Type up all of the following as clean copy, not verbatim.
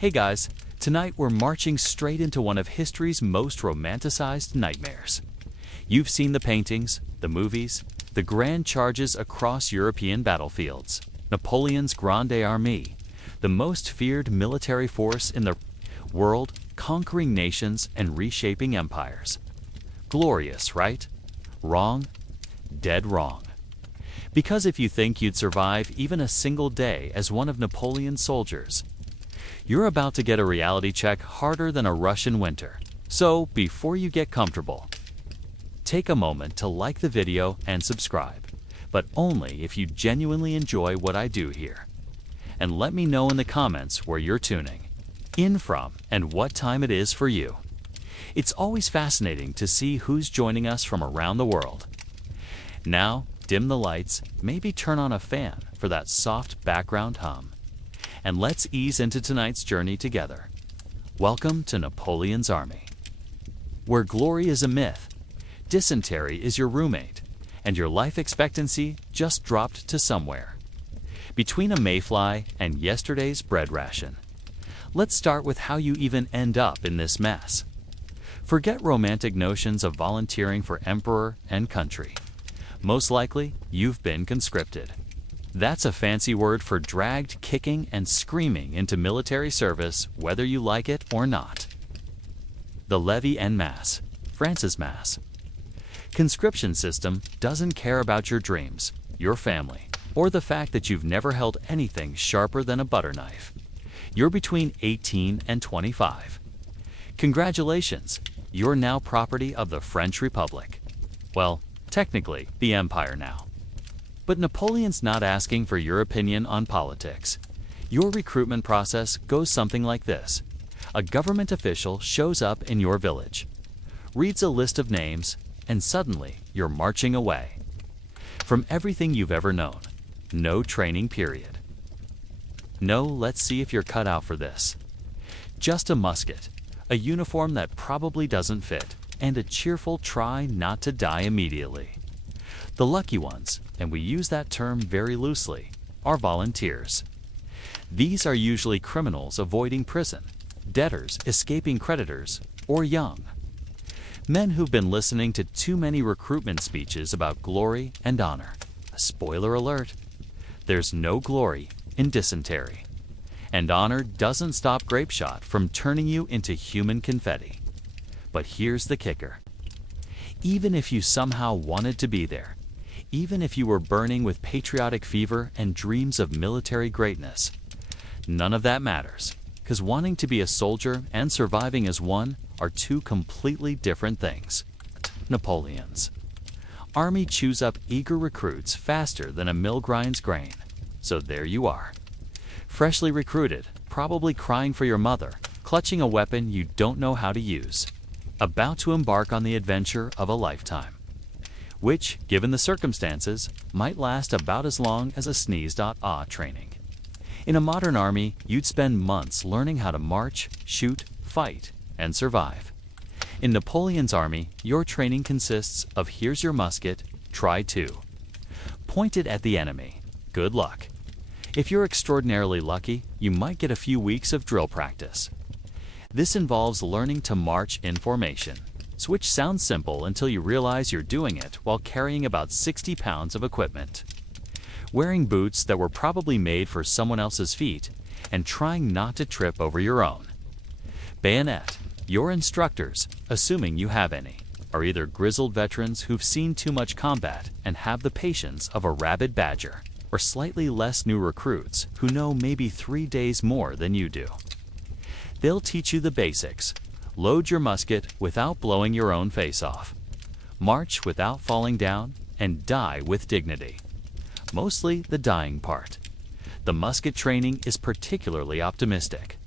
Hey guys, tonight we're marching straight into one of history's most romanticized nightmares. You've seen the paintings, the movies, the grand charges across European battlefields, Napoleon's Grande Armée, the most feared military force in the world, conquering nations and reshaping empires. Glorious, right? Wrong? Dead wrong. Because if you think you'd survive even a single day as one of Napoleon's soldiers, you're about to get a reality check harder than a Russian winter. So, before you get comfortable, take a moment to like the video and subscribe, but only if you genuinely enjoy what I do here. And let me know in the comments where you're tuning in from and what time it is for you. It's always fascinating to see who's joining us from around the world. Now, dim the lights, maybe turn on a fan for that soft background hum. And let's ease into tonight's journey together. Welcome to Napoleon's Army, where glory is a myth, dysentery is your roommate, and your life expectancy just dropped to somewhere between a mayfly and yesterday's bread ration. Let's start with how you even end up in this mess. Forget romantic notions of volunteering for emperor and country. Most likely, you've been conscripted. That's a fancy word for dragged kicking and screaming into military service, whether you like it or not. The levée en masse, France's mass. Conscription system doesn't care about your dreams, your family, or the fact that you've never held anything sharper than a butter knife. You're between 18 and 25. Congratulations, you're now property of the French Republic. Well, technically, the empire now. But Napoleon's not asking for your opinion on politics. Your recruitment process goes something like this. A government official shows up in your village, reads a list of names, and suddenly you're marching away from everything you've ever known. No training period. No, let's see if you're cut out for this. Just a musket, a uniform that probably doesn't fit, and a cheerful try not to die immediately. The lucky ones, and we use that term very loosely, are volunteers. These are usually criminals avoiding prison, debtors escaping creditors, or young. Men who've been listening to too many recruitment speeches about glory and honor. Spoiler alert, there's no glory in dysentery. And honor doesn't stop Grapeshot from turning you into human confetti. But here's the kicker. Even if you somehow wanted to be there, even if you were burning with patriotic fever and dreams of military greatness, none of that matters, because wanting to be a soldier and surviving as one are two completely different things. Napoleon's army chews up eager recruits faster than a mill grinds grain. So there you are, freshly recruited, probably crying for your mother, clutching a weapon you don't know how to use, about to embark on the adventure of a lifetime, which, given the circumstances, might last about as long as a sneeze.ah training. In a modern army, you'd spend months learning how to march, shoot, fight, and survive. In Napoleon's army, your training consists of here's your musket, try two. Point it at the enemy. Good luck. If you're extraordinarily lucky, you might get a few weeks of drill practice. This involves learning to march in formation, which sounds simple until you realize you're doing it while carrying about 60 pounds of equipment, wearing boots that were probably made for someone else's feet, and trying not to trip over your own. Bayonet. Your instructors, assuming you have any, are either grizzled veterans who've seen too much combat and have the patience of a rabid badger, or slightly less new recruits who know maybe 3 days more than you do. They'll teach you the basics. Load your musket without blowing your own face off. March without falling down, and die with dignity. Mostly the dying part. The musket training is particularly optimistic.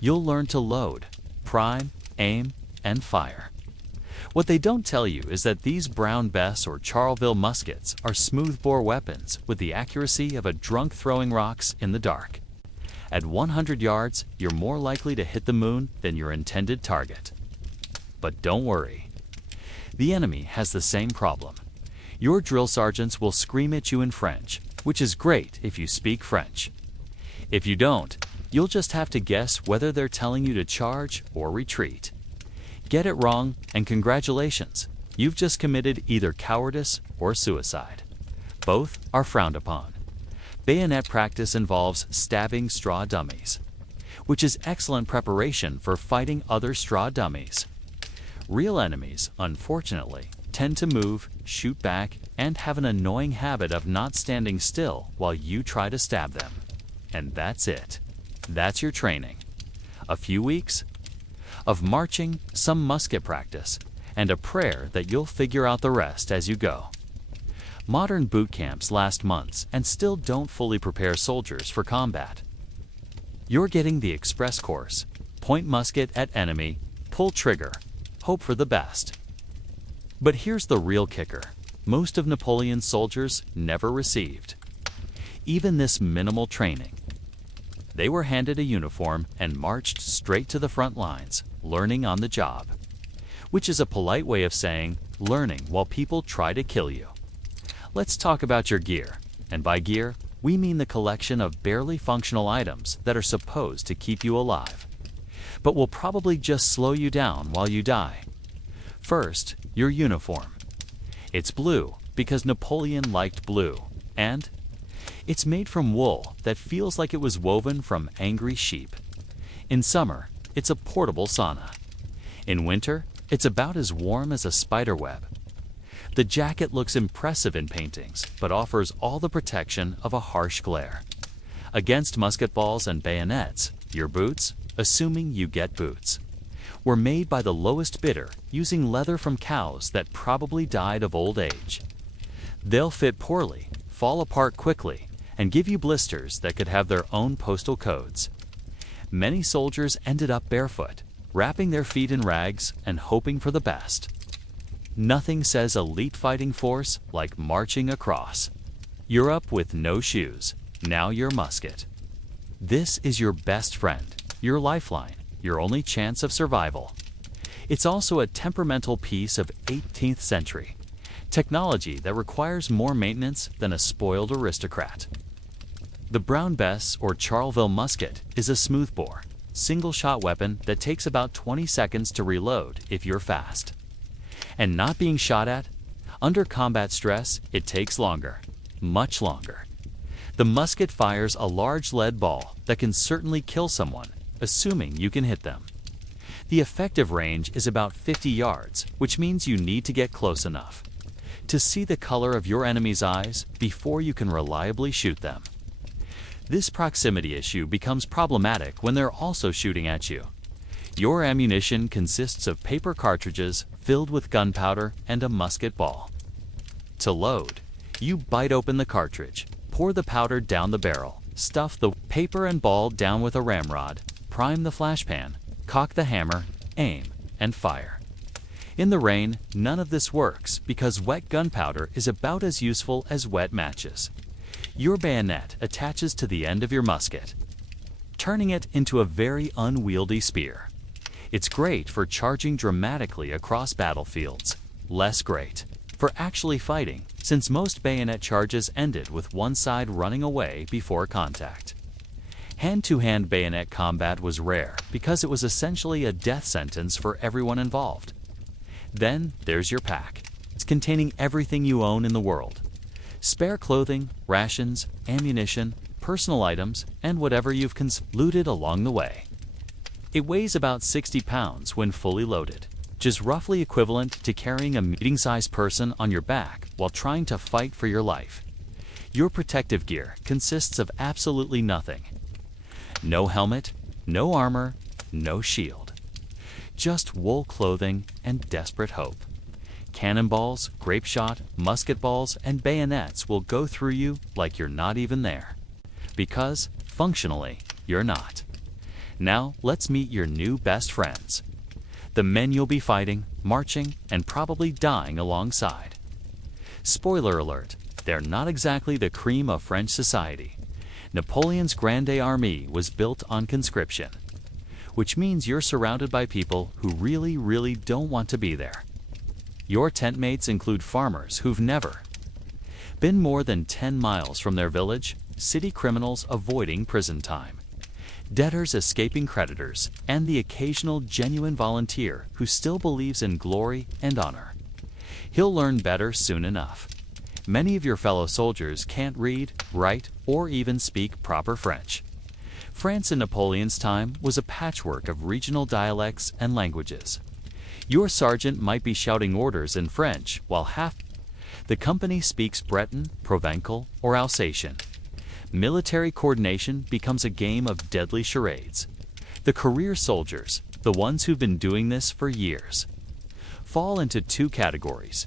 You'll learn to load, prime, aim, and fire. What they don't tell you is that these Brown Bess or Charleville muskets are smoothbore weapons with the accuracy of a drunk throwing rocks in the dark. At 100 yards, you're more likely to hit the moon than your intended target. But don't worry. The enemy has the same problem. Your drill sergeants will scream at you in French, which is great if you speak French. If you don't, You'll just have to guess whether they're telling you to charge or retreat. Get it wrong, and congratulations, you've just committed either cowardice or suicide. Both are frowned upon. Bayonet practice involves stabbing straw dummies, which is excellent preparation for fighting other straw dummies. Real enemies, unfortunately, tend to move, shoot back, and have an annoying habit of not standing still while you try to stab them. And that's it. That's your training. A few weeks of marching, some musket practice, and a prayer that you'll figure out the rest as you go. Modern boot camps last months and still don't fully prepare soldiers for combat. You're getting the express course. Point musket at enemy, pull trigger, hope for the best. But here's the real kicker. Most of Napoleon's soldiers never received even this minimal training. They were handed a uniform and marched straight to the front lines, learning on the job, which is a polite way of saying learning while people try to kill you. Let's talk about your gear, and by gear, we mean the collection of barely functional items that are supposed to keep you alive, but will probably just slow you down while you die. First, your uniform. It's blue because Napoleon liked blue, and it's made from wool that feels like it was woven from angry sheep. In summer, it's a portable sauna. In winter, it's about as warm as a spider web. The jacket looks impressive in paintings, but offers all the protection of a harsh glare. Against musket balls and bayonets, your boots, assuming you get boots, were made by the lowest bidder using leather from cows that probably died of old age. They'll fit poorly, fall apart quickly, and give you blisters that could have their own postal codes. Many soldiers ended up barefoot, wrapping their feet in rags and hoping for the best. Nothing says elite fighting force like marching across Europe with no shoes, now your musket. This is your best friend, your lifeline, your only chance of survival. It's also a temperamental piece of 18th century technology that requires more maintenance than a spoiled aristocrat. The Brown Bess or Charleville musket is a smoothbore, single-shot weapon that takes about 20 seconds to reload if you're fast. And not being shot at, under combat stress, it takes longer, much longer. The musket fires a large lead ball that can certainly kill someone, assuming you can hit them. The effective range is about 50 yards, which means you need to get close enough to see the color of your enemy's eyes before you can reliably shoot them. This proximity issue becomes problematic when they're also shooting at you. Your ammunition consists of paper cartridges filled with gunpowder and a musket ball. To load, you bite open the cartridge, pour the powder down the barrel, stuff the paper and ball down with a ramrod, prime the flash pan, cock the hammer, aim, and fire. In the rain, none of this works because wet gunpowder is about as useful as wet matches. Your bayonet attaches to the end of your musket, turning it into a very unwieldy spear. It's great for charging dramatically across battlefields, less great for actually fighting, since most bayonet charges ended with one side running away before contact. Hand-to-hand bayonet combat was rare because it was essentially a death sentence for everyone involved. Then there's your pack. It's containing everything you own in the world. Spare clothing, rations, ammunition, personal items, and whatever you've looted along the way. It weighs about 60 pounds when fully loaded, which is roughly equivalent to carrying a medium-sized person on your back while trying to fight for your life. Your protective gear consists of absolutely nothing. No helmet, no armor, no shield. Just wool clothing and desperate hope. Cannonballs, grape shot, musket balls, and bayonets will go through you like you're not even there. Because, functionally, you're not. Now, let's meet your new best friends. The men you'll be fighting, marching, and probably dying alongside. Spoiler alert, they're not exactly the cream of French society. Napoleon's Grande Armée was built on conscription, which means you're surrounded by people who really don't want to be there. Your tent mates include farmers who've never been more than 10 miles from their village, city criminals avoiding prison time, debtors escaping creditors, and the occasional genuine volunteer who still believes in glory and honor. He'll learn better soon enough. Many of your fellow soldiers can't read, write, or even speak proper French. France in Napoleon's time was a patchwork of regional dialects and languages. Your sergeant might be shouting orders in French while half the company speaks Breton, Provençal, or Alsatian. Military coordination becomes a game of deadly charades. The career soldiers, the ones who've been doing this for years, fall into two categories: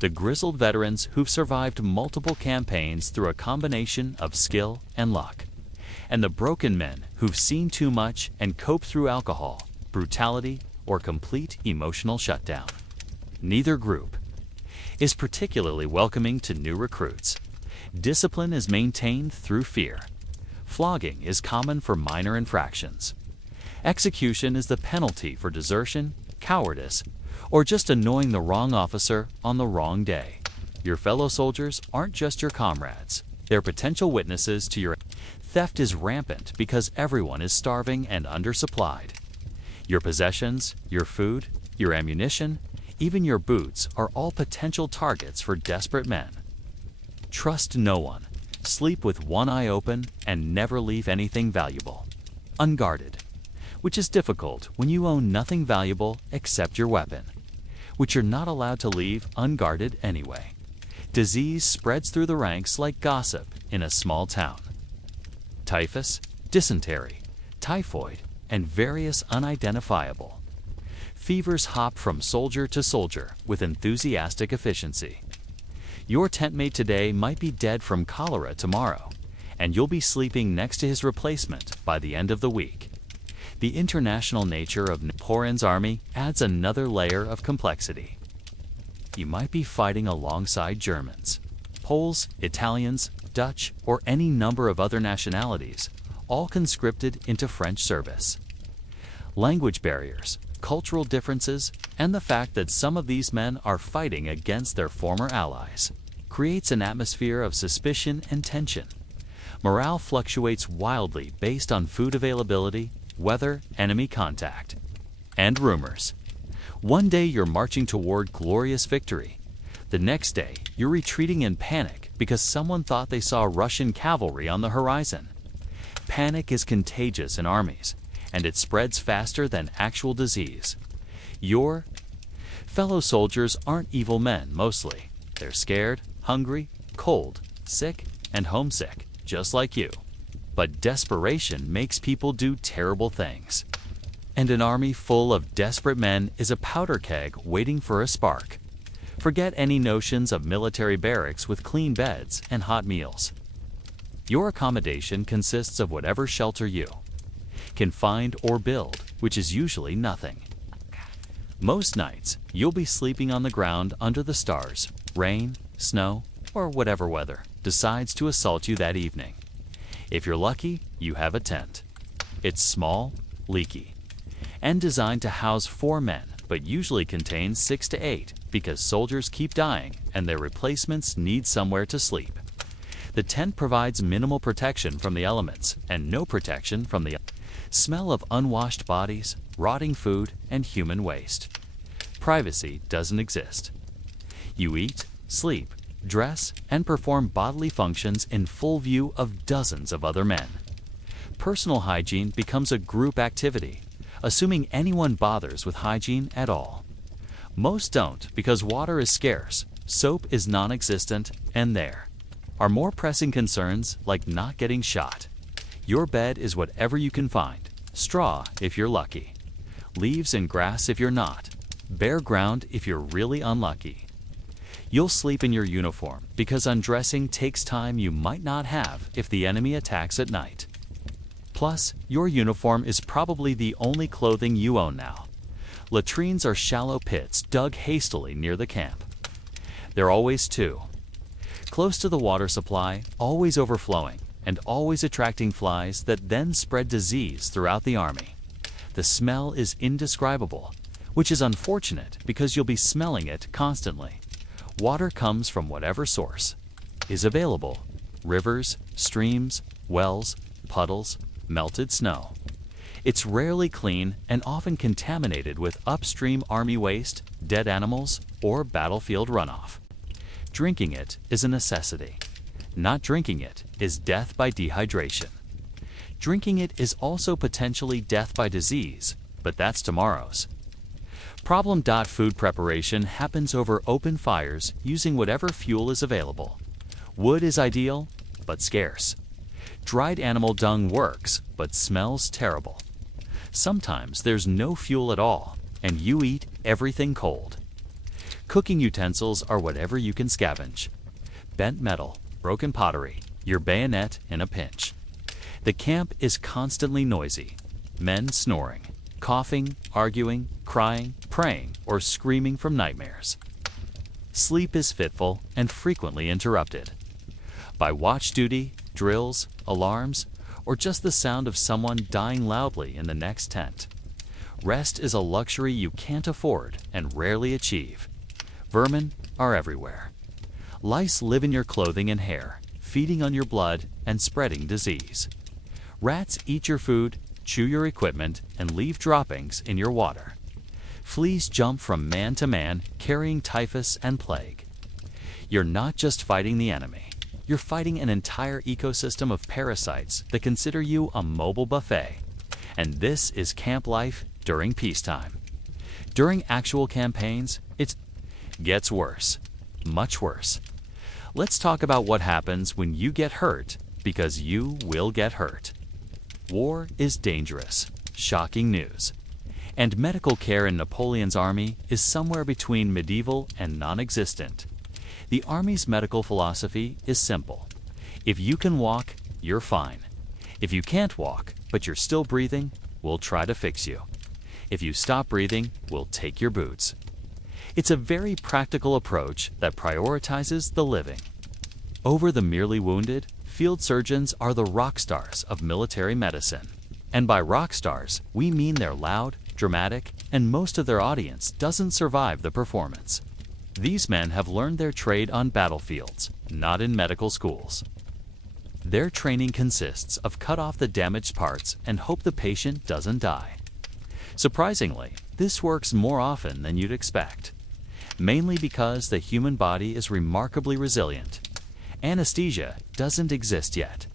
the grizzled veterans who've survived multiple campaigns through a combination of skill and luck, and the broken men who've seen too much and cope through alcohol, brutality, or complete emotional shutdown. Neither group is particularly welcoming to new recruits. Discipline is maintained through fear. Flogging is common for minor infractions. Execution is the penalty for desertion, cowardice, or just annoying the wrong officer on the wrong day. Your fellow soldiers aren't just your comrades. They're potential witnesses to your theft is rampant because everyone is starving and undersupplied. Your possessions, your food, your ammunition, even your boots are all potential targets for desperate men. Trust no one. Sleep with one eye open and never leave anything valuable unguarded, which is difficult when you own nothing valuable except your weapon, which you're not allowed to leave unguarded anyway. Disease spreads through the ranks like gossip in a small town. Typhus, dysentery, typhoid, and various unidentifiable fevers hop from soldier to soldier with enthusiastic efficiency. Your tent mate today might be dead from cholera tomorrow, and you'll be sleeping next to his replacement by the end of the week. The international nature of Napoleon's army adds another layer of complexity. You might be fighting alongside Germans, Poles, Italians, Dutch, or any number of other nationalities, all conscripted into French service. Language barriers, cultural differences, and the fact that some of these men are fighting against their former allies creates an atmosphere of suspicion and tension. Morale fluctuates wildly based on food availability, weather, enemy contact, and rumors. One day you're marching toward glorious victory. The next day, you're retreating in panic because someone thought they saw Russian cavalry on the horizon. Panic is contagious in armies, and it spreads faster than actual disease. Your fellow soldiers aren't evil men mostly. They're scared, hungry, cold, sick, and homesick, just like you. But desperation makes people do terrible things. And an army full of desperate men is a powder keg waiting for a spark. Forget any notions of military barracks with clean beds and hot meals. Your accommodation consists of whatever shelter you can find or build, which is usually nothing. Most nights, you'll be sleeping on the ground under the stars, rain, snow, or whatever weather decides to assault you that evening. If you're lucky, you have a tent. It's small, leaky, and designed to house 4 men, but usually contains 6 to 8 because soldiers keep dying and their replacements need somewhere to sleep. The tent provides minimal protection from the elements and no protection from the smell of unwashed bodies, rotting food, and human waste. Privacy doesn't exist. You eat, sleep, dress, and perform bodily functions in full view of dozens of other men. Personal hygiene becomes a group activity, assuming anyone bothers with hygiene at all. Most don't because water is scarce, soap is non-existent, and there are more pressing concerns like not getting shot. Your bed is whatever you can find, straw if you're lucky, leaves and grass if you're not, bare ground if you're really unlucky. You'll sleep in your uniform because undressing takes time you might not have if the enemy attacks at night. Plus, your uniform is probably the only clothing you own now. Latrines are shallow pits dug hastily near the camp. They're always two, close to the water supply, always overflowing, and always attracting flies that then spread disease throughout the army. The smell is indescribable, which is unfortunate because you'll be smelling it constantly. Water comes from whatever source is available: rivers, streams, wells, puddles, melted snow. It's rarely clean and often contaminated with upstream Army waste, dead animals, or battlefield runoff. Drinking it is a necessity. Not drinking it is death by dehydration. Drinking it is also potentially death by disease, but that's tomorrow's. Problem. Food preparation happens over open fires using whatever fuel is available. Wood is ideal, but scarce. Dried animal dung works, but smells terrible. Sometimes there's no fuel at all, and you eat everything cold. Cooking utensils are whatever you can scavenge. Bent metal, broken pottery, your bayonet in a pinch. The camp is constantly noisy. Men snoring, coughing, arguing, crying, praying, or screaming from nightmares. Sleep is fitful and frequently interrupted by watch duty, drills, alarms, or just the sound of someone dying loudly in the next tent. Rest is a luxury you can't afford and rarely achieve. Vermin are everywhere. Lice live in your clothing and hair, feeding on your blood and spreading disease. Rats eat your food, chew your equipment, and leave droppings in your water. Fleas jump from man to man, carrying typhus and plague. You're not just fighting the enemy. You're fighting an entire ecosystem of parasites that consider you a mobile buffet. And this is camp life during peacetime. During actual campaigns, it gets worse. Much worse. Let's talk about what happens when you get hurt, because you will get hurt. War is dangerous. Shocking news. And medical care in Napoleon's army is somewhere between medieval and non-existent. The army's medical philosophy is simple. If you can walk, you're fine. If you can't walk, but you're still breathing, we'll try to fix you. If you stop breathing, we'll take your boots. It's a very practical approach that prioritizes the living. Over the merely wounded, field surgeons are the rock stars of military medicine. And by rock stars, we mean they're loud, dramatic, and most of their audience doesn't survive the performance. These men have learned their trade on battlefields, not in medical schools. Their training consists of cut off the damaged parts and hope the patient doesn't die. Surprisingly, this works more often than you'd expect. Mainly because the human body is remarkably resilient. Anesthesia doesn't exist yet.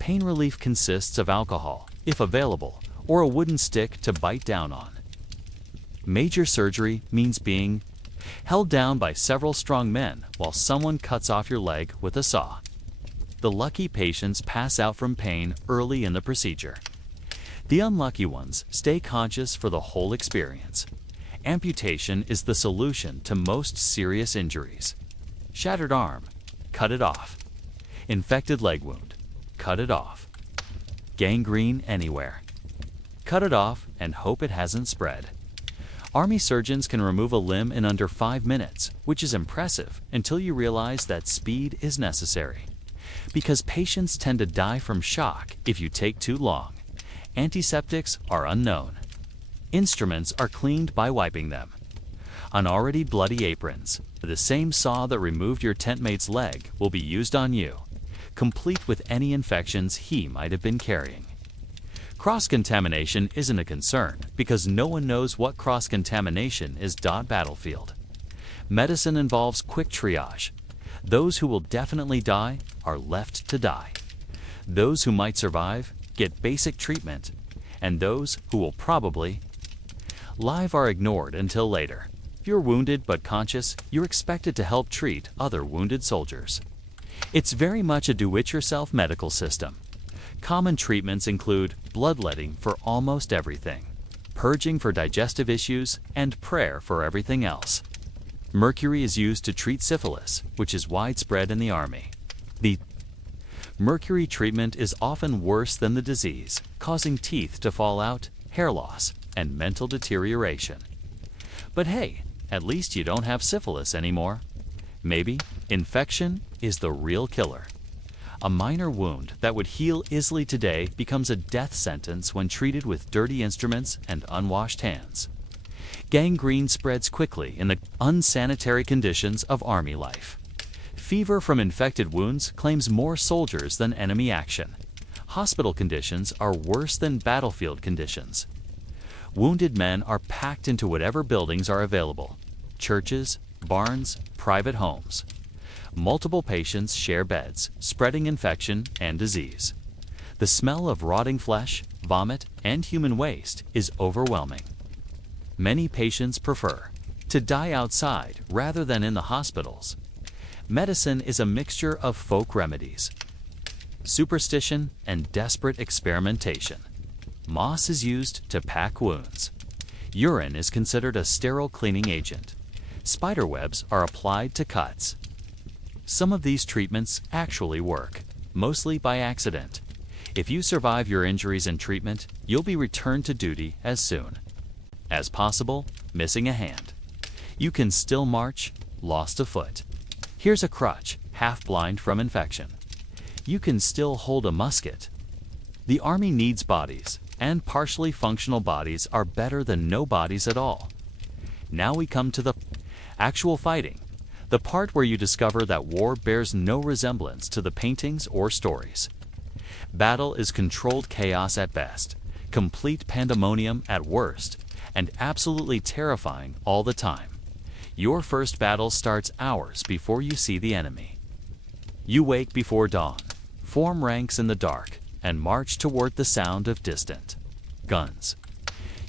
Pain relief consists of alcohol, if available, or a wooden stick to bite down on. Major surgery means being held down by several strong men while someone cuts off your leg with a saw. The lucky patients pass out from pain early in the procedure. The unlucky ones stay conscious for the whole experience. Amputation is the solution to most serious injuries. Shattered arm, cut it off. Infected leg wound, cut it off. Gangrene anywhere. Cut it off and hope it hasn't spread. Army surgeons can remove a limb in under 5 minutes, which is impressive until you realize that speed is necessary. Because patients tend to die from shock if you take too long. Antiseptics are unknown. Instruments are cleaned by wiping them. On already bloody aprons, the same saw that removed your tent mate's leg will be used on you, complete with any infections he might have been carrying. Cross-contamination isn't a concern because no one knows what cross-contamination is. Battlefield. Medicine involves quick triage. Those who will definitely die are left to die. Those who might survive get basic treatment, and those who will probably live are ignored until later. If you're wounded but conscious, you're expected to help treat other wounded soldiers. It's very much a do-it-yourself medical system. Common treatments include bloodletting for almost everything, purging for digestive issues, and prayer for everything else. Mercury is used to treat syphilis, which is widespread in the army. The mercury treatment is often worse than the disease, causing teeth to fall out, hair loss, and mental deterioration. But hey, at least you don't have syphilis anymore. Maybe infection is the real killer. A minor wound that would heal easily today becomes a death sentence when treated with dirty instruments and unwashed hands. Gangrene spreads quickly in the unsanitary conditions of army life. Fever from infected wounds claims more soldiers than enemy action. Hospital conditions are worse than battlefield conditions. Wounded men are packed into whatever buildings are available: churches, barns, private homes. Multiple patients share beds, spreading infection and disease. The smell of rotting flesh, vomit, and human waste is overwhelming. Many patients prefer to die outside rather than in the hospitals. Medicine is a mixture of folk remedies, superstition, and desperate experimentation. Moss is used to pack wounds. Urine is considered a sterile cleaning agent. Spider webs are applied to cuts. Some of these treatments actually work, mostly by accident. If you survive your injuries and treatment, you'll be returned to duty as soon as possible, missing a hand. You can still march, lost a foot. Here's a crutch, half blind from infection. You can still hold a musket. The Army needs bodies, and partially functional bodies are better than no bodies at all. Now we come to the actual fighting, the part where you discover that war bears no resemblance to the paintings or stories. Battle is controlled chaos at best, complete pandemonium at worst, and absolutely terrifying all the time. Your first battle starts hours before you see the enemy. You wake before dawn, form ranks in the dark, and march toward the sound of distant guns.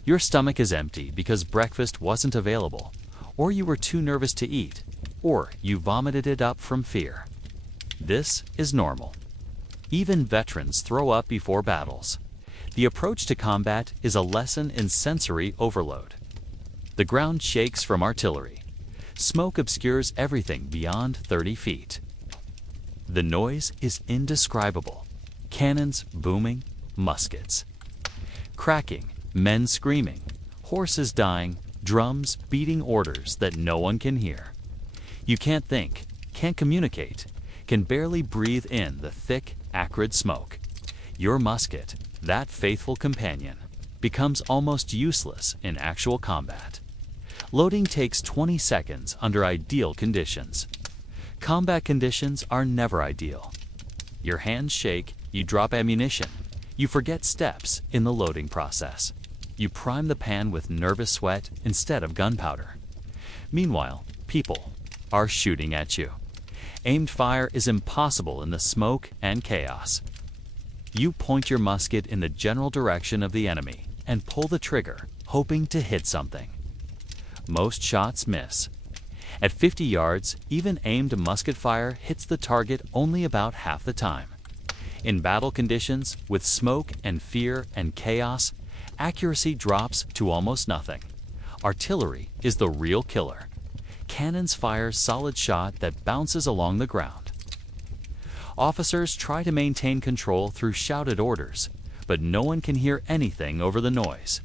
Your stomach is empty because breakfast wasn't available, or you were too nervous to eat, or you vomited it up from fear. This is normal. Even veterans throw up before battles. The approach to combat is a lesson in sensory overload. The ground shakes from artillery. Smoke obscures everything beyond 30 feet. The noise is indescribable. Cannons booming, muskets cracking, men screaming, horses dying, drums beating orders that no one can hear. You can't think, can't communicate, can barely breathe in the thick, acrid smoke. Your musket, that faithful companion, becomes almost useless in actual combat. Loading takes 20 seconds under ideal conditions. Combat conditions are never ideal. Your hands shake, you drop ammunition, you forget steps in the loading process. You prime the pan with nervous sweat instead of gunpowder. Meanwhile, people are shooting at you. Aimed fire is impossible in the smoke and chaos. You point your musket in the general direction of the enemy and pull the trigger, hoping to hit something. Most shots miss. At 50 yards, even aimed musket fire hits the target only about half the time. In battle conditions, with smoke and fear and chaos, accuracy drops to almost nothing. Artillery is the real killer. Cannons fire solid shot that bounces along the ground. Officers try to maintain control through shouted orders, but no one can hear anything over the noise.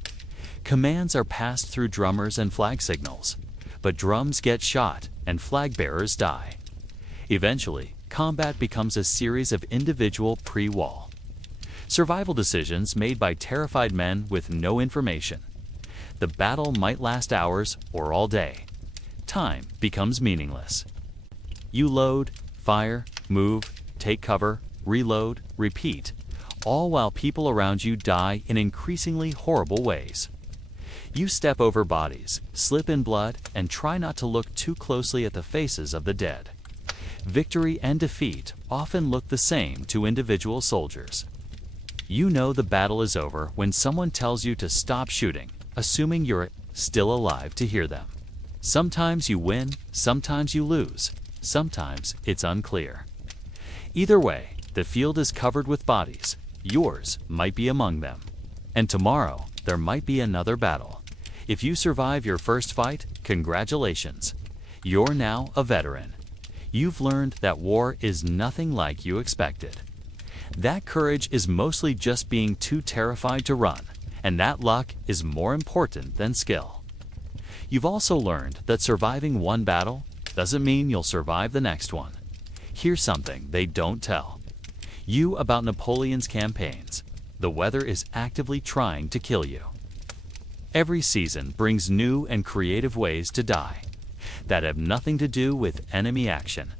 Commands are passed through drummers and flag signals, but drums get shot and flag bearers die. Eventually, combat becomes a series of individual pre-wall survival decisions made by terrified men with no information. The battle might last hours or all day. Time becomes meaningless. You load, fire, move, take cover, reload, repeat, all while people around you die in increasingly horrible ways. You step over bodies, slip in blood, and try not to look too closely at the faces of the dead. Victory and defeat often look the same to individual soldiers. You know the battle is over when someone tells you to stop shooting, assuming you're still alive to hear them. Sometimes you win, sometimes you lose, sometimes it's unclear. Either way, the field is covered with bodies. Yours might be among them. And tomorrow, there might be another battle. If you survive your first fight, congratulations. You're now a veteran. You've learned that war is nothing like you expected. That courage is mostly just being too terrified to run, and that luck is more important than skill. You've also learned that surviving one battle doesn't mean you'll survive the next one. Here's something they don't tell you about Napoleon's campaigns. The weather is actively trying to kill you. Every season brings new and creative ways to die that have nothing to do with enemy action.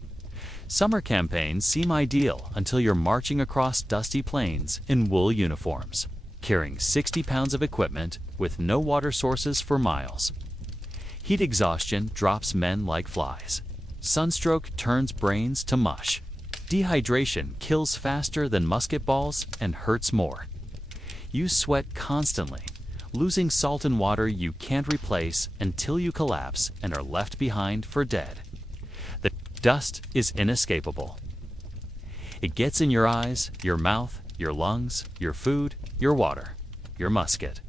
Summer campaigns seem ideal until you're marching across dusty plains in wool uniforms, carrying 60 pounds of equipment with no water sources for miles. Heat exhaustion drops men like flies. Sunstroke turns brains to mush. Dehydration kills faster than musket balls and hurts more. You sweat constantly, losing salt and water you can't replace until you collapse and are left behind for dead. The dust is inescapable. It gets in your eyes, your mouth, your lungs, your food, your water, your musket.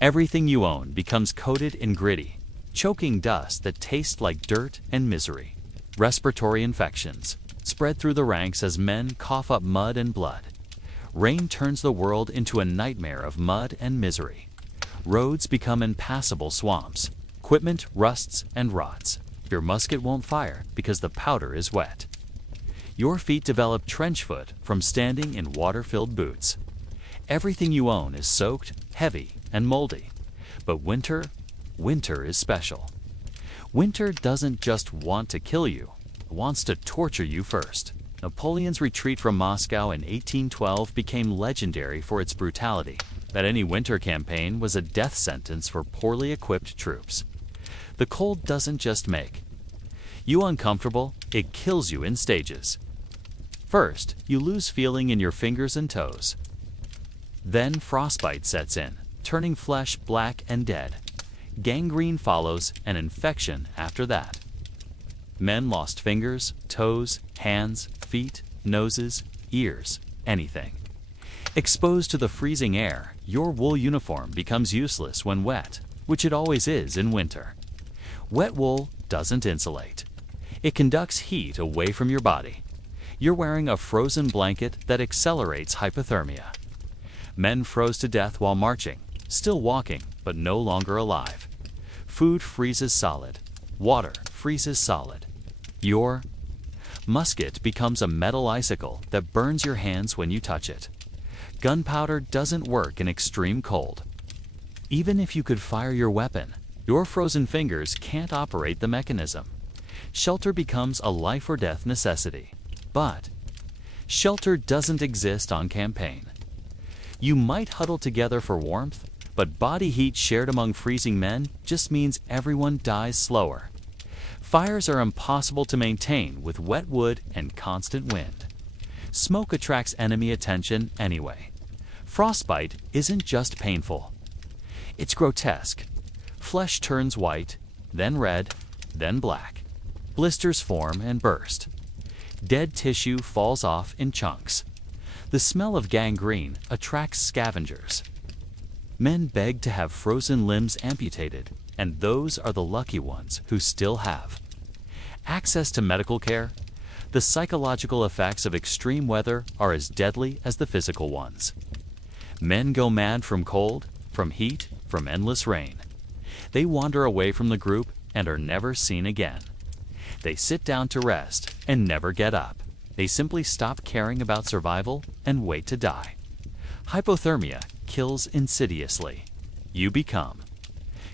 Everything you own becomes coated in gritty, choking dust that tastes like dirt and misery. Respiratory infections spread through the ranks as men cough up mud and blood. Rain turns the world into a nightmare of mud and misery. Roads become impassable swamps. Equipment rusts and rots. Your musket won't fire because the powder is wet. Your feet develop trench foot from standing in water-filled boots. Everything you own is soaked, heavy, and moldy. But winter is special. Winter doesn't just want to kill you, it wants to torture you first. Napoleon's retreat from Moscow in 1812 became legendary for its brutality, that any winter campaign was a death sentence for poorly equipped troops. The cold doesn't just make you uncomfortable, it kills you in stages. First, you lose feeling in your fingers and toes. Then frostbite sets in, turning flesh black and dead. Gangrene follows, and infection after that. Men lost fingers, toes, hands, feet, noses, ears, anything. Exposed to the freezing air, your wool uniform becomes useless when wet, which it always is in winter. Wet wool doesn't insulate. It conducts heat away from your body. You're wearing a frozen blanket that accelerates hypothermia. Men froze to death while marching, still walking, but no longer alive. Food freezes solid. Water freezes solid. Your musket becomes a metal icicle that burns your hands when you touch it. Gunpowder doesn't work in extreme cold. Even if you could fire your weapon, your frozen fingers can't operate the mechanism. Shelter becomes a life or death necessity. But shelter doesn't exist on campaign. You might huddle together for warmth, but body heat shared among freezing men just means everyone dies slower. Fires are impossible to maintain with wet wood and constant wind. Smoke attracts enemy attention anyway. Frostbite isn't just painful. It's grotesque. Flesh turns white, then red, then black. Blisters form and burst. Dead tissue falls off in chunks. The smell of gangrene attracts scavengers. Men beg to have frozen limbs amputated, and those are the lucky ones who still have access to medical care. The psychological effects of extreme weather are as deadly as the physical ones. Men go mad from cold, from heat, from endless rain. They wander away from the group and are never seen again. They sit down to rest and never get up. They simply stop caring about survival and wait to die. Hypothermia kills insidiously. You become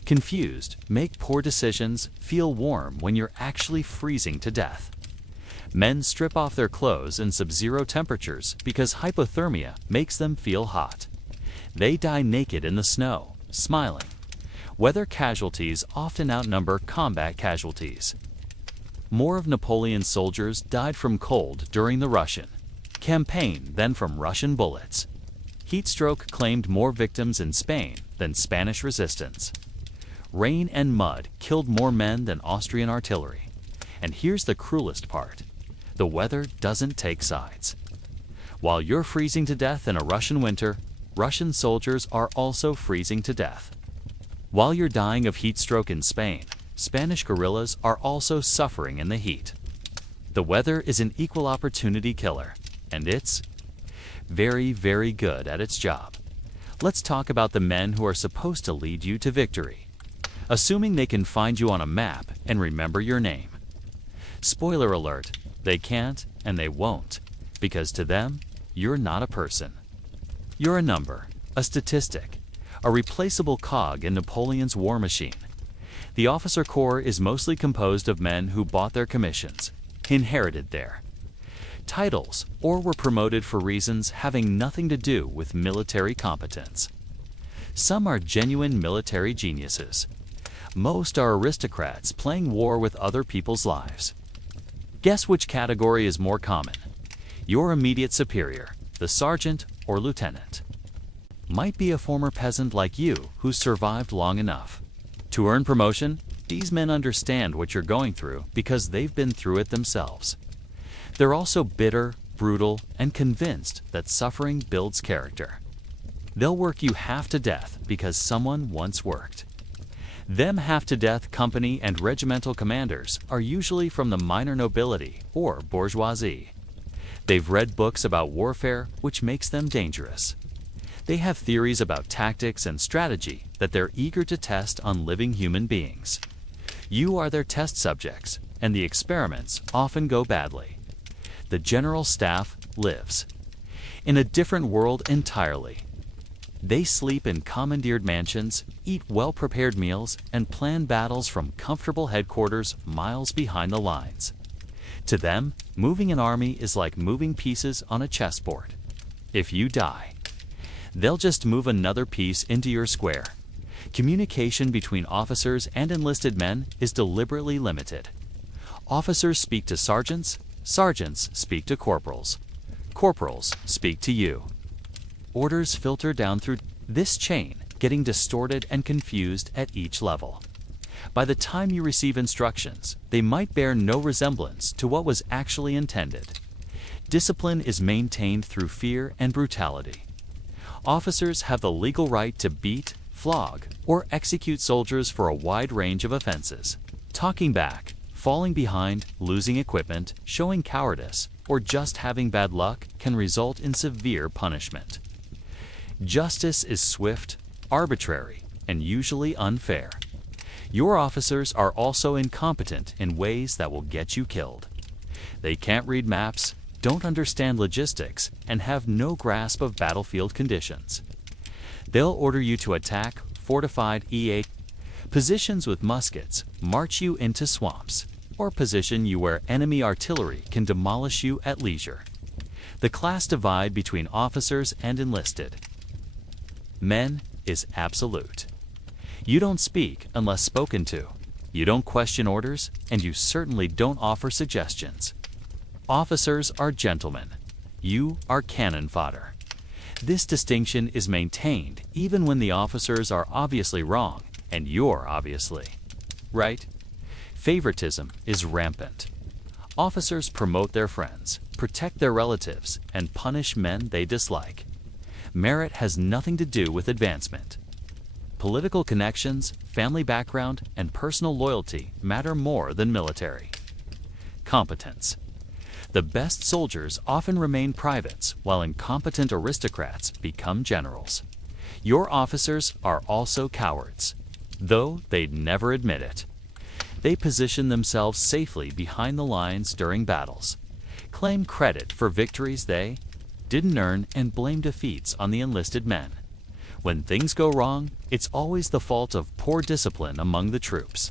confused, make poor decisions, feel warm when you're actually freezing to death. Men strip off their clothes in sub-zero temperatures because hypothermia makes them feel hot. They die naked in the snow, smiling. Weather casualties often outnumber combat casualties. More of Napoleon's soldiers died from cold during the Russian campaign than from Russian bullets. Heat stroke claimed more victims in Spain than Spanish resistance. Rain and mud killed more men than Austrian artillery. And here's the cruelest part. The weather doesn't take sides. While you're freezing to death in a Russian winter, Russian soldiers are also freezing to death. While you're dying of heat stroke in Spain, Spanish guerrillas are also suffering in the heat. The weather is an equal opportunity killer, and it's very, very good at its job. Let's talk about the men who are supposed to lead you to victory, assuming they can find you on a map and remember your name. Spoiler alert, they can't and they won't, because to them, you're not a person. You're a number, a statistic, a replaceable cog in Napoleon's war machine. The officer corps is mostly composed of men who bought their commissions. inherited there. Titles, or were promoted for reasons having nothing to do with military competence. Some are genuine military geniuses. Most are aristocrats playing war with other people's lives. Guess which category is more common? Your immediate superior, the sergeant or lieutenant. Might be a former peasant like you who survived long enough. To earn promotion, these men understand what you're going through because they've been through it themselves. They're also bitter, brutal, and convinced that suffering builds character. They'll work you half to death because someone once worked. Them half-to-death company and regimental commanders are usually from the minor nobility or bourgeoisie. They've read books about warfare, which makes them dangerous. They have theories about tactics and strategy that they're eager to test on living human beings. You are their test subjects, and the experiments often go badly. The general staff lives in a different world entirely. They sleep in commandeered mansions, eat well-prepared meals, and plan battles from comfortable headquarters miles behind the lines. To them, moving an army is like moving pieces on a chessboard. If you die, they'll just move another piece into your square. Communication between officers and enlisted men is deliberately limited. Officers speak to sergeants, sergeants speak to corporals, corporals speak to you. Orders filter down through this chain, getting distorted and confused at each level. By the time you receive instructions, they might bear no resemblance to what was actually intended. Discipline is maintained through fear and brutality. Officers have the legal right to beat, flog, or execute soldiers for a wide range of offenses. Talking back, falling behind, losing equipment, showing cowardice, or just having bad luck can result in severe punishment. Justice is swift, arbitrary, and usually unfair. Your officers are also incompetent in ways that will get you killed. They can't read maps, don't understand logistics, and have no grasp of battlefield conditions. They'll order you to attack fortified EA positions with muskets, march you into swamps, or position you where enemy artillery can demolish you at leisure. The class divide between officers and enlisted men is absolute. You don't speak unless spoken to. You don't question orders, and you certainly don't offer suggestions. Officers are gentlemen. You are cannon fodder. This distinction is maintained even when the officers are obviously wrong, and you're obviously right. Favoritism is rampant. Officers promote their friends, protect their relatives, and punish men they dislike. Merit has nothing to do with advancement. Political connections, family background, and personal loyalty matter more than military competence. The best soldiers often remain privates, while incompetent aristocrats become generals. Your officers are also cowards, though they'd never admit it. They position themselves safely behind the lines during battles, claim credit for victories they didn't earn, and blame defeats on the enlisted men. When things go wrong, it's always the fault of poor discipline among the troops,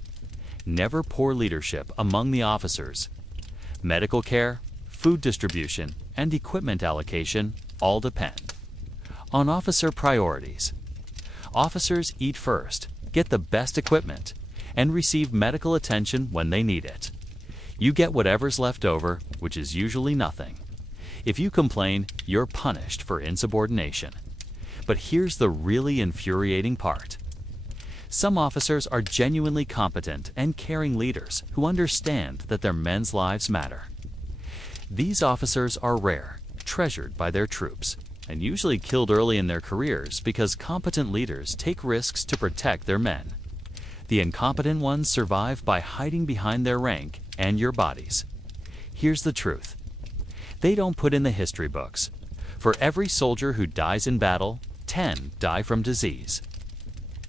never poor leadership among the officers. Medical care, food distribution, and equipment allocation all depend on officer priorities. Officers eat first, get the best equipment, and receive medical attention when they need it. You get whatever's left over, which is usually nothing. If you complain, you're punished for insubordination. But here's the really infuriating part. Some officers are genuinely competent and caring leaders who understand that their men's lives matter. These officers are rare, treasured by their troops, and usually killed early in their careers because competent leaders take risks to protect their men. The incompetent ones survive by hiding behind their rank and your bodies. Here's the truth. They don't put in the history books. For every soldier who dies in battle, 10 die from disease.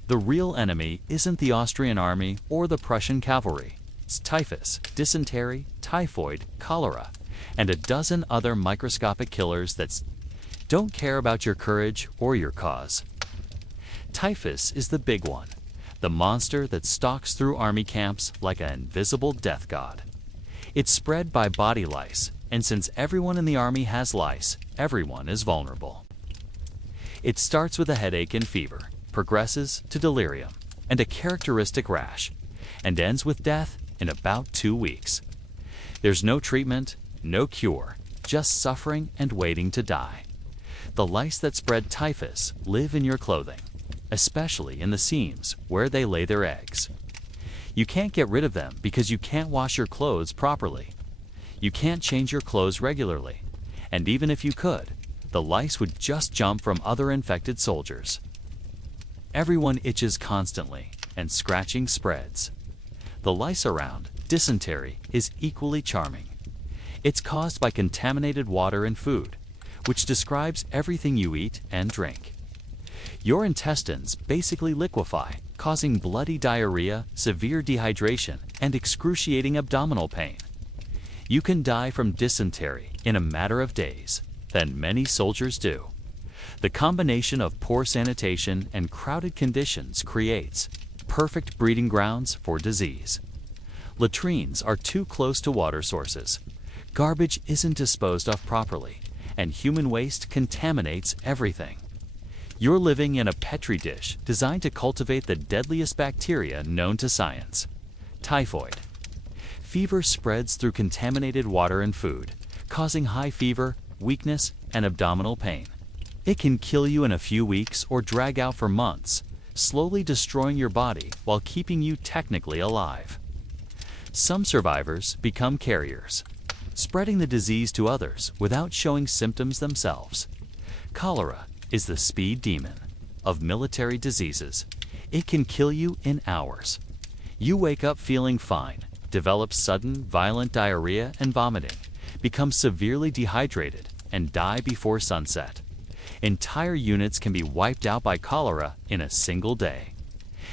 The real enemy isn't the Austrian army or the Prussian cavalry. It's typhus, dysentery, typhoid, cholera, and a dozen other microscopic killers that don't care about your courage or your cause. Typhus is the big one, the monster that stalks through army camps like an invisible death god. It's spread by body lice, and since everyone in the army has lice, everyone is vulnerable. It starts with a headache and fever, progresses to delirium and a characteristic rash, and ends with death in about 2 weeks. There's no treatment, no cure, just suffering and waiting to die. The lice that spread typhus live in your clothing, especially in the seams where they lay their eggs. You can't get rid of them because you can't wash your clothes properly. You can't change your clothes regularly, and even if you could, the lice would just jump from other infected soldiers. Everyone itches constantly, and scratching spreads. The lice around dysentery is equally charming. It's caused by contaminated water and food, which describes everything you eat and drink. Your intestines basically liquefy, causing bloody diarrhea, severe dehydration, and excruciating abdominal pain. You can die from dysentery in a matter of days, than many soldiers do. The combination of poor sanitation and crowded conditions creates perfect breeding grounds for disease. Latrines are too close to water sources. Garbage isn't disposed of properly, and human waste contaminates everything. You're living in a petri dish designed to cultivate the deadliest bacteria known to science: typhoid. Fever spreads through contaminated water and food, causing high fever, weakness, and abdominal pain. It can kill you in a few weeks or drag out for months, slowly destroying your body while keeping you technically alive. Some survivors become carriers, spreading the disease to others without showing symptoms themselves. Cholera is the speed demon of military diseases. It can kill you in hours. You wake up feeling fine, develop sudden, violent diarrhea and vomiting, become severely dehydrated, and die before sunset. Entire units can be wiped out by cholera in a single day.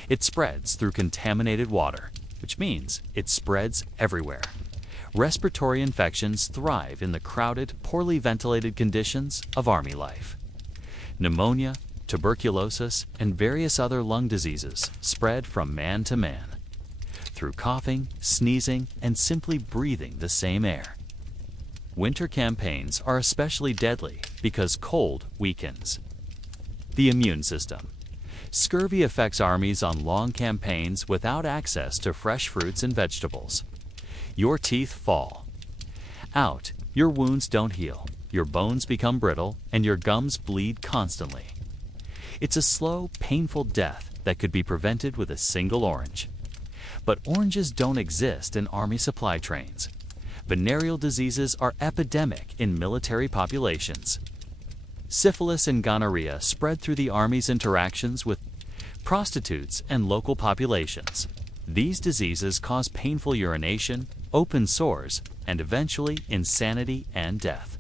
It spreads through contaminated water, which means it spreads everywhere. Respiratory infections thrive in the crowded, poorly ventilated conditions of army life. Pneumonia, tuberculosis, and various other lung diseases spread from man to man through coughing, sneezing, and simply breathing the same air. Winter campaigns are especially deadly because cold weakens the immune system. Scurvy affects armies on long campaigns without access to fresh fruits and vegetables. Your teeth fall out, your wounds don't heal, your bones become brittle, and your gums bleed constantly. It's a slow, painful death that could be prevented with a single orange. But oranges don't exist in army supply trains. Venereal diseases are epidemic in military populations. Syphilis and gonorrhea spread through the Army's interactions with prostitutes and local populations. These diseases cause painful urination, open sores, and eventually insanity and death.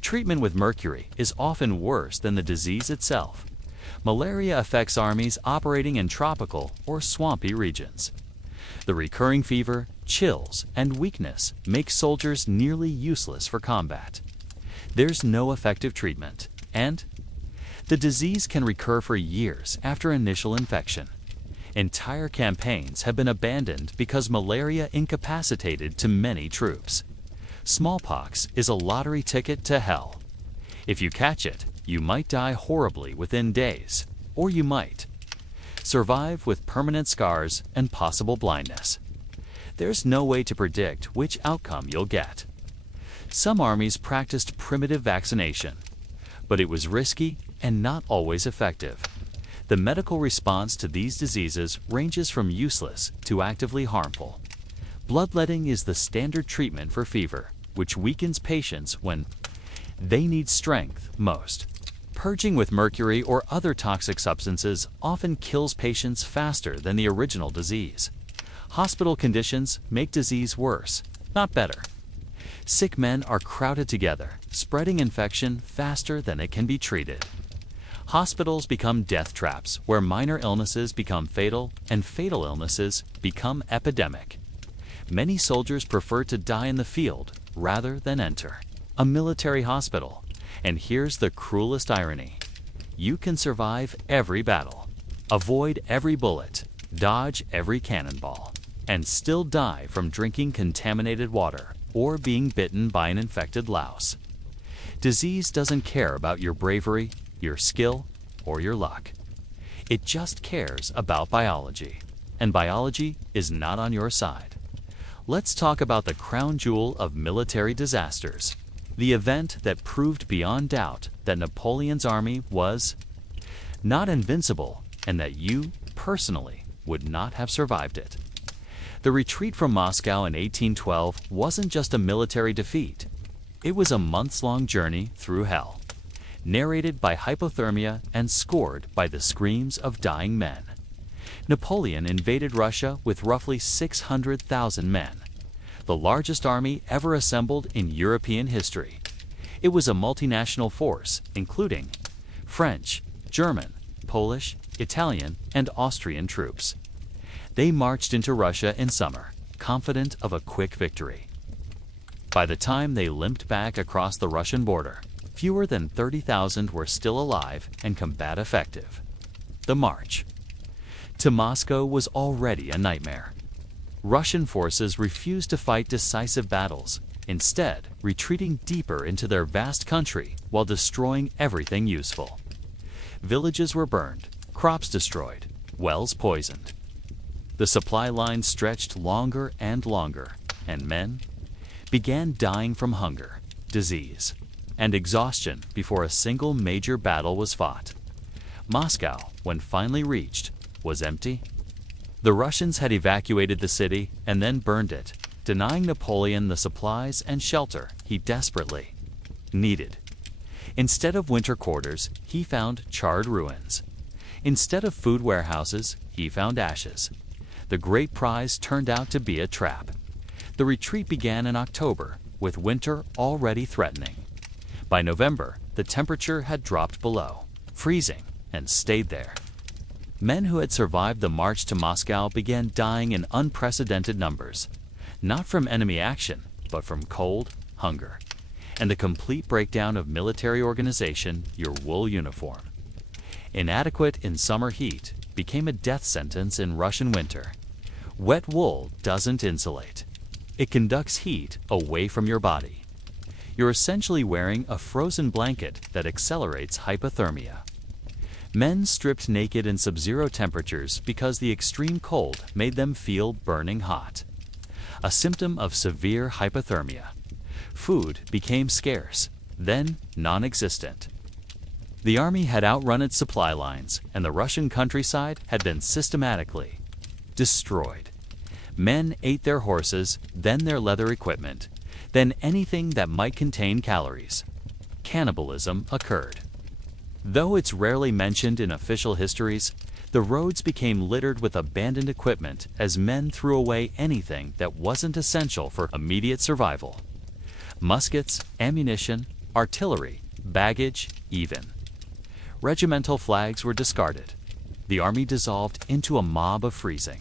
Treatment with mercury is often worse than the disease itself. Malaria affects armies operating in tropical or swampy regions. The recurring fever, chills, and weakness make soldiers nearly useless for combat. There's no effective treatment, and the disease can recur for years after initial infection. Entire campaigns have been abandoned because malaria incapacitated too many troops. Smallpox is a lottery ticket to hell. If you catch it, you might die horribly within days, or you might survive with permanent scars and possible blindness. There's no way to predict which outcome you'll get. Some armies practiced primitive vaccination, but it was risky and not always effective. The medical response to these diseases ranges from useless to actively harmful. Bloodletting is the standard treatment for fever, which weakens patients when they need strength most. Purging with mercury or other toxic substances often kills patients faster than the original disease. Hospital conditions make disease worse, not better. Sick men are crowded together, spreading infection faster than it can be treated. Hospitals become death traps where minor illnesses become fatal and fatal illnesses become epidemic. Many soldiers prefer to die in the field rather than enter a military hospital. And here's the cruelest irony. You can survive every battle, avoid every bullet, dodge every cannonball, and still die from drinking contaminated water or being bitten by an infected louse. Disease doesn't care about your bravery, your skill, or your luck. It just cares about biology, and biology is not on your side. Let's talk about the crown jewel of military disasters, the event that proved beyond doubt that Napoleon's army was not invincible and that you, personally, would not have survived it. The retreat from Moscow in 1812 wasn't just a military defeat. It was a months-long journey through hell, narrated by hypothermia and scored by the screams of dying men. Napoleon invaded Russia with roughly 600,000 men, the largest army ever assembled in European history. It was a multinational force, including French, German, Polish, Italian, and Austrian troops. They marched into Russia in summer, confident of a quick victory. By the time they limped back across the Russian border, fewer than 30,000 were still alive and combat effective. The march to Moscow was already a nightmare. Russian forces refused to fight decisive battles, instead retreating deeper into their vast country while destroying everything useful. Villages were burned, crops destroyed, wells poisoned. The supply lines stretched longer and longer, and men began dying from hunger, disease, and exhaustion before a single major battle was fought. Moscow, when finally reached, was empty. The Russians had evacuated the city and then burned it, denying Napoleon the supplies and shelter he desperately needed. Instead of winter quarters, he found charred ruins. Instead of food warehouses, he found ashes. The great prize turned out to be a trap. The retreat began in October, with winter already threatening. By November, the temperature had dropped below freezing and stayed there. Men who had survived the march to Moscow began dying in unprecedented numbers, not from enemy action, but from cold, hunger, and the complete breakdown of military organization, your wool uniform. Inadequate in summer heat became a death sentence in Russian winter. Wet wool doesn't insulate. It conducts heat away from your body. You're essentially wearing a frozen blanket that accelerates hypothermia. Men stripped naked in sub-zero temperatures because the extreme cold made them feel burning hot, a symptom of severe hypothermia. Food became scarce, then non-existent. The army had outrun its supply lines, and the Russian countryside had been systematically destroyed. Men ate their horses, then their leather equipment, then anything that might contain calories. Cannibalism occurred. Though it's rarely mentioned in official histories, the roads became littered with abandoned equipment as men threw away anything that wasn't essential for immediate survival. Muskets, ammunition, artillery, baggage, even. Regimental flags were discarded. The army dissolved into a mob of freezing.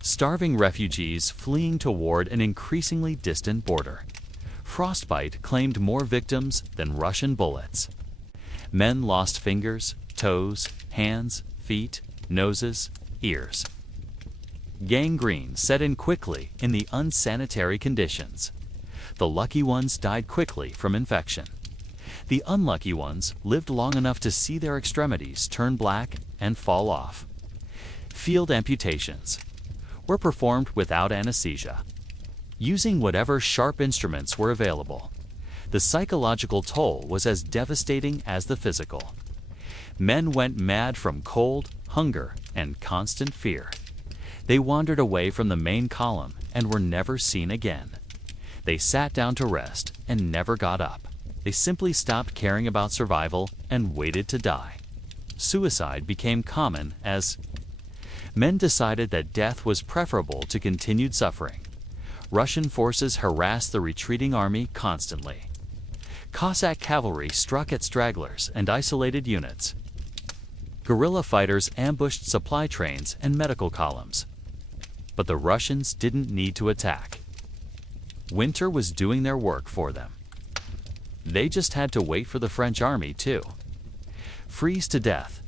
Starving refugees fleeing toward an increasingly distant border. Frostbite claimed more victims than Russian bullets. Men lost fingers, toes, hands, feet, noses, ears. Gangrene set in quickly in the unsanitary conditions. The lucky ones died quickly from infection. The unlucky ones lived long enough to see their extremities turn black and fall off. Field amputations were performed without anesthesia, using whatever sharp instruments were available. The psychological toll was as devastating as the physical. Men went mad from cold, hunger, and constant fear. They wandered away from the main column and were never seen again. They sat down to rest and never got up. They simply stopped caring about survival and waited to die. Suicide became common as men decided that death was preferable to continued suffering. Russian forces harassed the retreating army constantly. Cossack cavalry struck at stragglers and isolated units. Guerrilla fighters ambushed supply trains and medical columns. But the Russians didn't need to attack. Winter was doing their work for them. They just had to wait for the French army to freeze to death.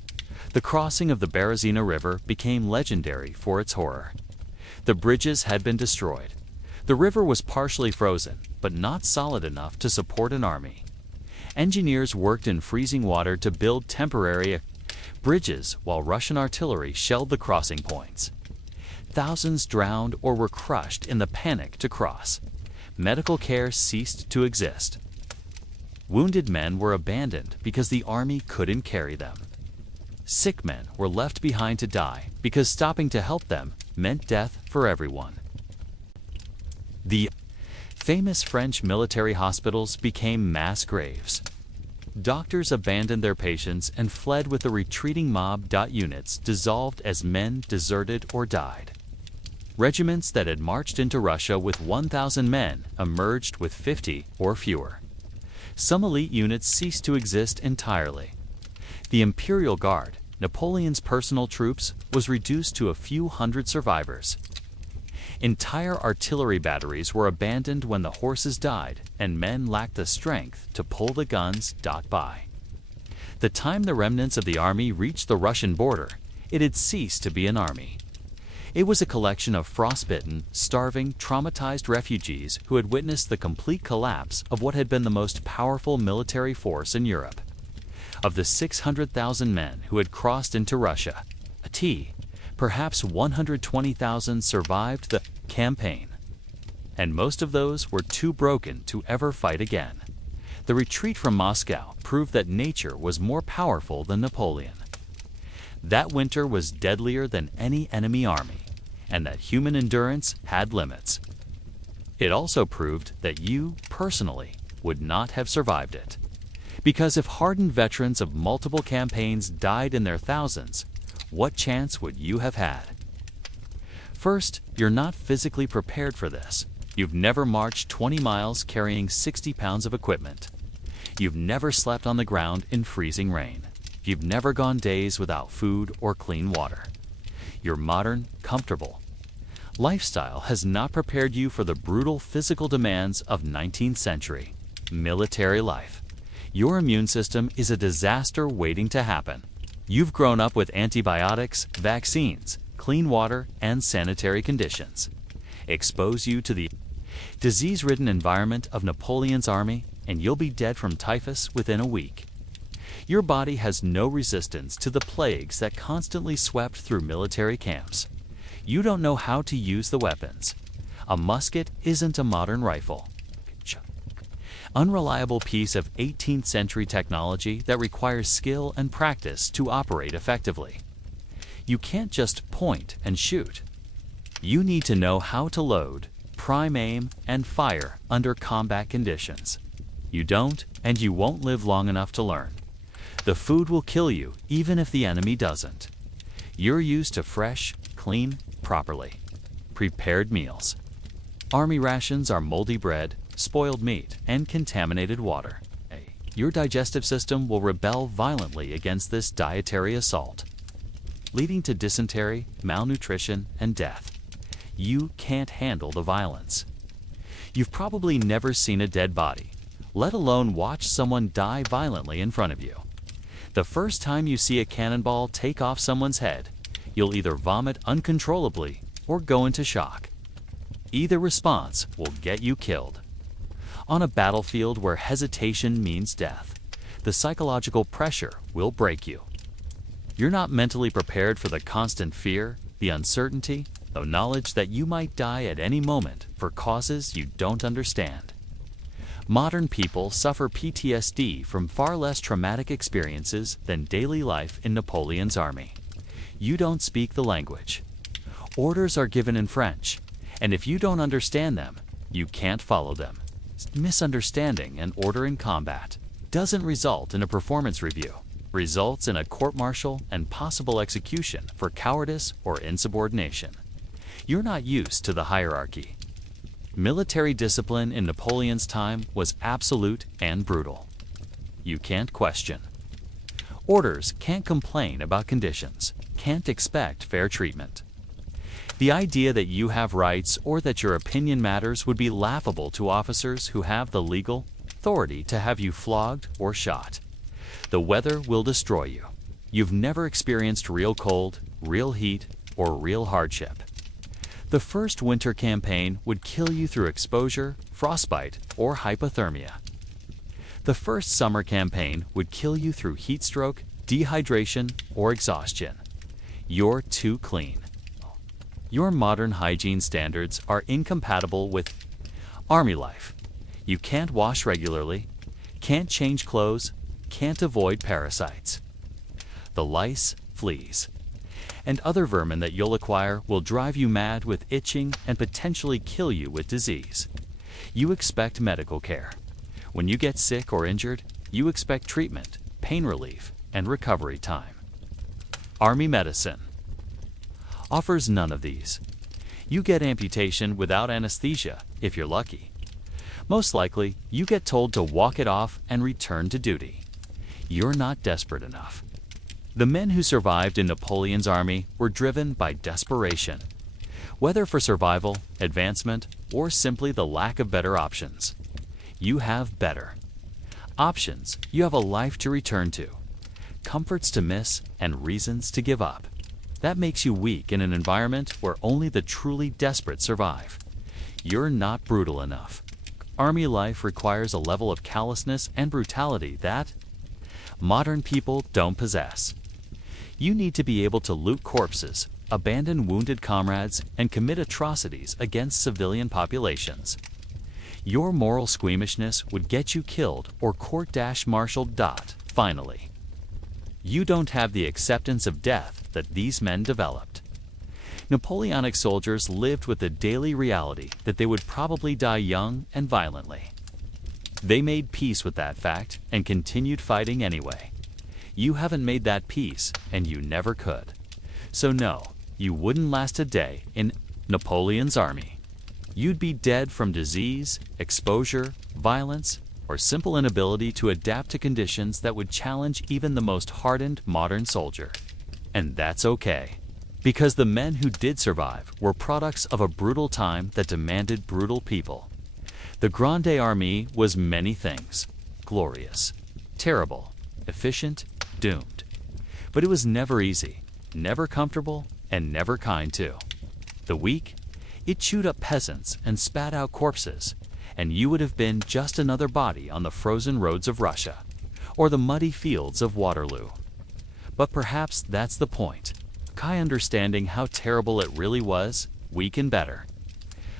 The crossing of the Berezina River became legendary for its horror. The bridges had been destroyed. The river was partially frozen, but not solid enough to support an army. Engineers worked in freezing water to build temporary bridges while Russian artillery shelled the crossing points. Thousands drowned or were crushed in the panic to cross. Medical care ceased to exist. Wounded men were abandoned because the army couldn't carry them. Sick men were left behind to die because stopping to help them meant death for everyone. The famous French military hospitals became mass graves. Doctors abandoned their patients and fled with the retreating mob. Units dissolved as men deserted or died. Regiments that had marched into Russia with 1,000 men emerged with 50 or fewer. Some elite units ceased to exist entirely. The Imperial Guard, Napoleon's personal troops, was reduced to a few hundred survivors. Entire artillery batteries were abandoned when the horses died and men lacked the strength to pull the guns. By the time the remnants of the army reached the Russian border, it had ceased to be an army. It was a collection of frostbitten, starving, traumatized refugees who had witnessed the complete collapse of what had been the most powerful military force in Europe. Of the 600,000 men who had crossed into Russia, perhaps 120,000 survived the campaign, and most of those were too broken to ever fight again. The retreat from Moscow proved that nature was more powerful than Napoleon. That winter was deadlier than any enemy army, and that human endurance had limits. It also proved that you, personally, would not have survived it. Because if hardened veterans of multiple campaigns died in their thousands, what chance would you have had? First, you're not physically prepared for this. You've never marched 20 miles carrying 60 pounds of equipment. You've never slept on the ground in freezing rain. You've never gone days without food or clean water. Your modern, comfortable lifestyle has not prepared you for the brutal physical demands of 19th century military life. Your immune system is a disaster waiting to happen. You've grown up with antibiotics, vaccines, clean water, and sanitary conditions. Expose you to the disease-ridden environment of Napoleon's army, and you'll be dead from typhus within a week. Your body has no resistance to the plagues that constantly swept through military camps. You don't know how to use the weapons. A musket isn't a modern rifle. Unreliable piece of 18th century technology that requires skill and practice to operate effectively. You can't just point and shoot. You need to know how to load, prime aim, and fire under combat conditions. You don't, and you won't live long enough to learn. The food will kill you even if the enemy doesn't. You're used to fresh, clean, properly prepared meals. Army rations are moldy bread, spoiled meat, and contaminated water. Your digestive system will rebel violently against this dietary assault, leading to dysentery, malnutrition, and death. You can't handle the violence. You've probably never seen a dead body, let alone watch someone die violently in front of you. The first time you see a cannonball take off someone's head, you'll either vomit uncontrollably or go into shock. Either response will get you killed. On a battlefield where hesitation means death, the psychological pressure will break you. You're not mentally prepared for the constant fear, the uncertainty, the knowledge that you might die at any moment for causes you don't understand. Modern people suffer PTSD from far less traumatic experiences than daily life in Napoleon's army. You don't speak the language. Orders are given in French, and if you don't understand them, you can't follow them. Misunderstanding an order in combat doesn't result in a performance review, results in a court-martial and possible execution for cowardice or insubordination. You're not used to the hierarchy. Military discipline in Napoleon's time was absolute and brutal. You can't question. Orders can't complain about conditions, can't expect fair treatment. The idea that you have rights or that your opinion matters would be laughable to officers who have the legal authority to have you flogged or shot. The weather will destroy you. You've never experienced real cold, real heat, or real hardship. The first winter campaign would kill you through exposure, frostbite, or hypothermia. The first summer campaign would kill you through heat stroke, dehydration, or exhaustion. You're too clean. Your modern hygiene standards are incompatible with Army life. You can't wash regularly, can't change clothes, can't avoid parasites. The lice, fleas, and other vermin that you'll acquire will drive you mad with itching and potentially kill you with disease. You expect medical care. When you get sick or injured, you expect treatment, pain relief, and recovery time. Army medicine offers none of these. You get amputation without anesthesia if you're lucky. Most likely, you get told to walk it off and return to duty. You're not desperate enough. The men who survived in Napoleon's army were driven by desperation, whether for survival, advancement, or simply the lack of better options. You have better options. You have a life to return to, comforts to miss, and reasons to give up. That makes you weak in an environment where only the truly desperate survive. You're not brutal enough. Army life requires a level of callousness and brutality that modern people don't possess. You need to be able to loot corpses, abandon wounded comrades, and commit atrocities against civilian populations. Your moral squeamishness would get you killed or court-martialed. Finally, you don't have the acceptance of death that these men developed. Napoleonic soldiers lived with the daily reality that they would probably die young and violently. They made peace with that fact and continued fighting anyway. You haven't made that peace, and you never could. So no, you wouldn't last a day in Napoleon's army. You'd be dead from disease, exposure, violence, or simple inability to adapt to conditions that would challenge even the most hardened modern soldier. And that's okay, because the men who did survive were products of a brutal time that demanded brutal people. The Grande Armée was many things: glorious, terrible, efficient, doomed. But it was never easy, never comfortable, and never kind too. The weak, it chewed up peasants and spat out corpses, and you would have been just another body on the frozen roads of Russia, or the muddy fields of Waterloo. But perhaps that's the point. By understanding how terrible it really was, we can better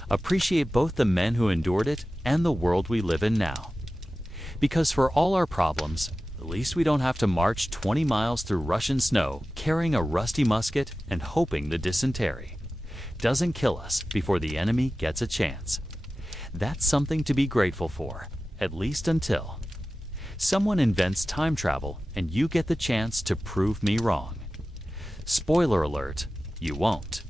appreciate both the men who endured it and the world we live in now. Because for all our problems, at least we don't have to march 20 miles through Russian snow carrying a rusty musket and hoping the dysentery doesn't kill us before the enemy gets a chance. That's something to be grateful for, at least until someone invents time travel and you get the chance to prove me wrong. Spoiler alert, you won't.